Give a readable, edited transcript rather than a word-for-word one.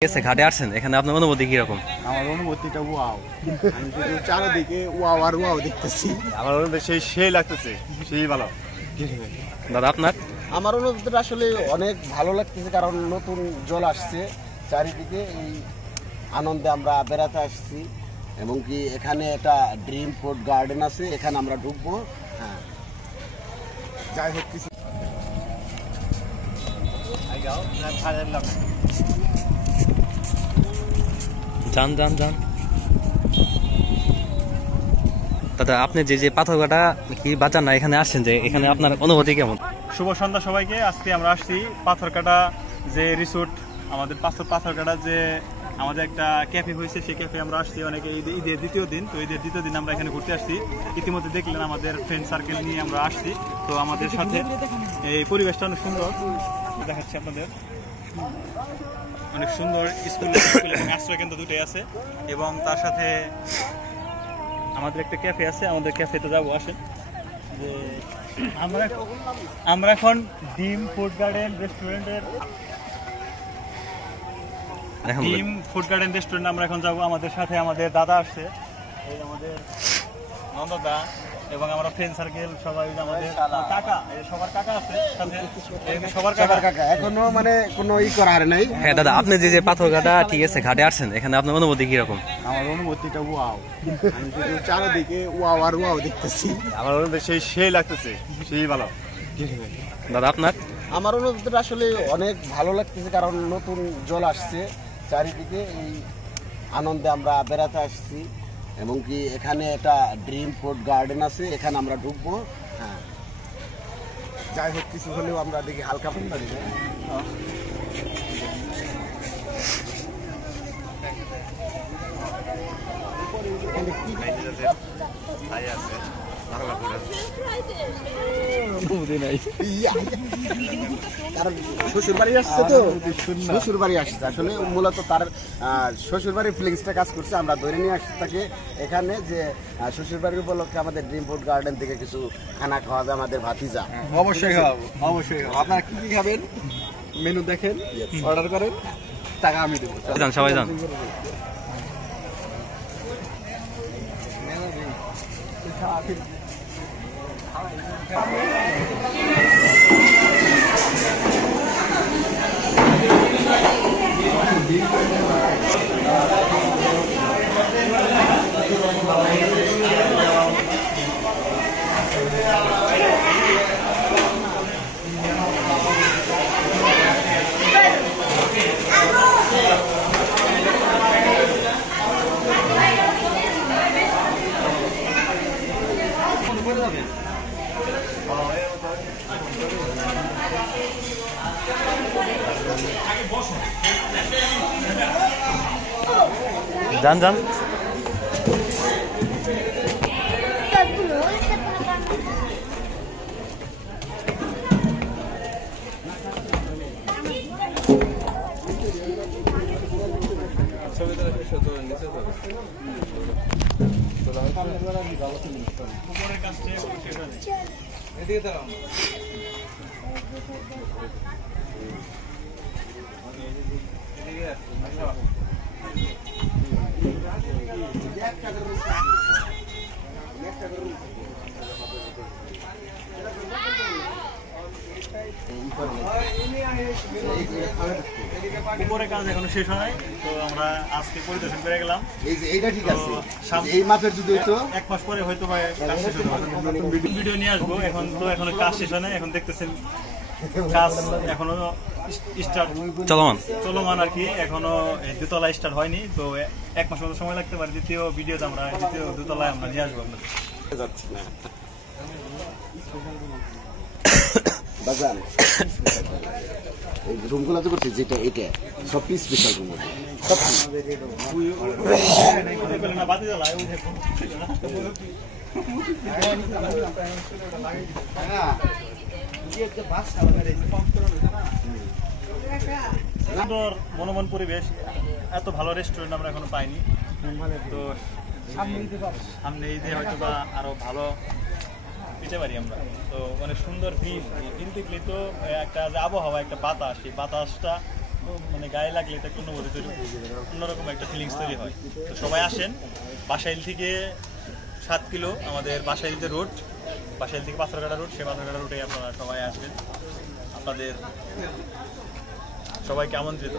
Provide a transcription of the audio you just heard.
ঘাটে আসছেন, এখানে আপনার অনুভূতি কিরকম? আমার অনুভূতিটা ওয়াও, আমি শুধু চারিদিকে ওয়াও আর ওয়াও দেখতেছি। আমার অনুভূতি সেই লাগতেছে, সেই ভালো। দাদা আপনার? আমার অনুভূতিটা আসলে অনেক ভালো লাগতেছে, কারণ নতুন জল আসছে চারিদিকে, এই আনন্দে আমরা বেড়াতে আসছি। এবং কি এখানে একটা ড্রিম ফোর্ট গার্ডেন আছে, এখানে আমরা ঢুকবো। হ্যাঁ, যাই হোক কিছু যান যান যান। দাদা আপনি যে পাথরঘাটা কি বাজার না এখানে আসছেন, যে এখানে আপনার অনুভূতি কেমন? শুভ সন্ধ্যা সবাইকে। আজকে আমরা আসছি পাথরঘাটা যে রিসোর্ট, আমাদের পাথরঘাটা যে আমাদের একটা ক্যাফে হয়েছে, সেই ক্যাফে আমরা আসছি অনেকে ঈদের দ্বিতীয় দিন। তো ঈদের দ্বিতীয় দিন আমরা এখানে ঘুরতে আসছি। ইতিমধ্যে দেখলেন আমাদের ফ্রেন্ড সার্কেল নিয়ে আমরা আসছি। তো আমাদের সাথে এই পরিবেশটা অনেক সুন্দর দেখাচ্ছে আপনাদের, অনেক সুন্দর। স্কুল এবং আশ্রয় কেন্দ্র দুটোই আছে, এবং তার সাথে আমাদের একটা ক্যাফে আছে। আমাদের ক্যাফেতে যাবো, আসেন। যে আমরা এখন ড্রিম ফুড গার্ডেন রেস্টুরেন্টের আমরা এখন যাবো। আমাদের সাথে আমাদের দাদা আসছে, এই আমাদের নন্দদা, এবং আমরা ফ্রেন্ড সার্কেল সবাই, আমাদের কাকা, সবার কাকা আছে সবার কাকা এখনো মানে কোনো করা আর নাই। হ্যাঁ দাদা, আপনি যে পাথরঘাটা ঠিক আছে ঘাটে আসছেন, এখানে আপনার অনুভূতি কিরকম? আমার অনুভূতিটা ওয়াও, আমি শুধু চারিদিকে ওয়াও আর ওয়াও দেখতেছি। আমার অনুভূতি সেই লাগতেছে, সেই ভালো। দাদা আপনার? আমার অনুভূতিটা আসলে অনেক ভালো লাগতেছে, কারণ নতুন জল আসছে চারিদিকে, এই আনন্দে আমরা বেড়াতে আসছি। এবং কি এখানে একটা ড্রিম ফোর্ট গার্ডেন আছে, এখানে আমরা ঢুকবো। হ্যাঁ, যাই হোক কিছু হলেও আমরা দেখি হালকা পানি আছে। শ্বশুর বাড়ি আসছে, তো শ্বশুর বাড়ি আসছে আসলে মূলত তার শ্বশুর বাড়ির ফিলিংসটা কাজ করছে। আমরা ধরে নিয়ে আসছি তাকে এখানে, যে শ্বশুর বাড়ির উপলক্ষে আমাদের ড্রিম ফুড গার্ডেন থেকে কিছু খানা খাওয়াবে আমাদের ভাতিজা। অবশ্যই খাওয়াবো, অবশ্যই খাওয়াবো। আপনারা কি কি খাবেন মেনু দেখেন, অর্ডার করেন, টাকা আমি দেবো। সবাই যান। যান যান। উপরের কাজ এখনো শেষ হয়, তো আমরা আজকে পরিদর্শন করে গেলাম। এইটা ঠিক আছে, এই মাপের যদি হইতো 1 মাস পরে হয়তো কাজ শেষ হবে। ভিডিও নিয়ে আসবো। এখন তো এখনো কাজ শেষ হয় না, এখন দেখতেছেন কাজ এখনো চলমান আর কি, এখনো দোতলা স্টার্ট হয়নি। তো 1 মাস মতো সময় লাগতে পারে। দ্বিতীয় ভিডিওতে আমরা দ্বিতীয় দোতলায় আমরা নিয়ে আসবো আপনাদের। রুমগুলো তো করছে, যেটা এটা সব স্পেশাল রুম, সুন্দর মনোমন পরিবেশ, এত ভালো রেস্টুরেন্ট আমরা এখনো পাইনি। তো সামনে ঈদে হয়তো বা আরো ভালো পেতে পারি আমরা। তো অনেক সুন্দর ভিউ, কিন্তু তো একটা আবহাওয়া, একটা বাতাস, এই বাতাসটা মানে গায়ে লাগলে এটা একটা অনুভূতি তৈরি, অন্যরকম একটা ফিলিংস তৈরি হয়। তো সবাই আসেন। বাসাইল থেকে 7 কিলো আমাদের বাসাইল যে রোড, বাসাইল থেকে পাথরঘাটা রোড, সেই পাথরঘাটা রোডে আপনারা সবাই আসবেন। আপনাদের সবাইকে আমন্ত্রিত।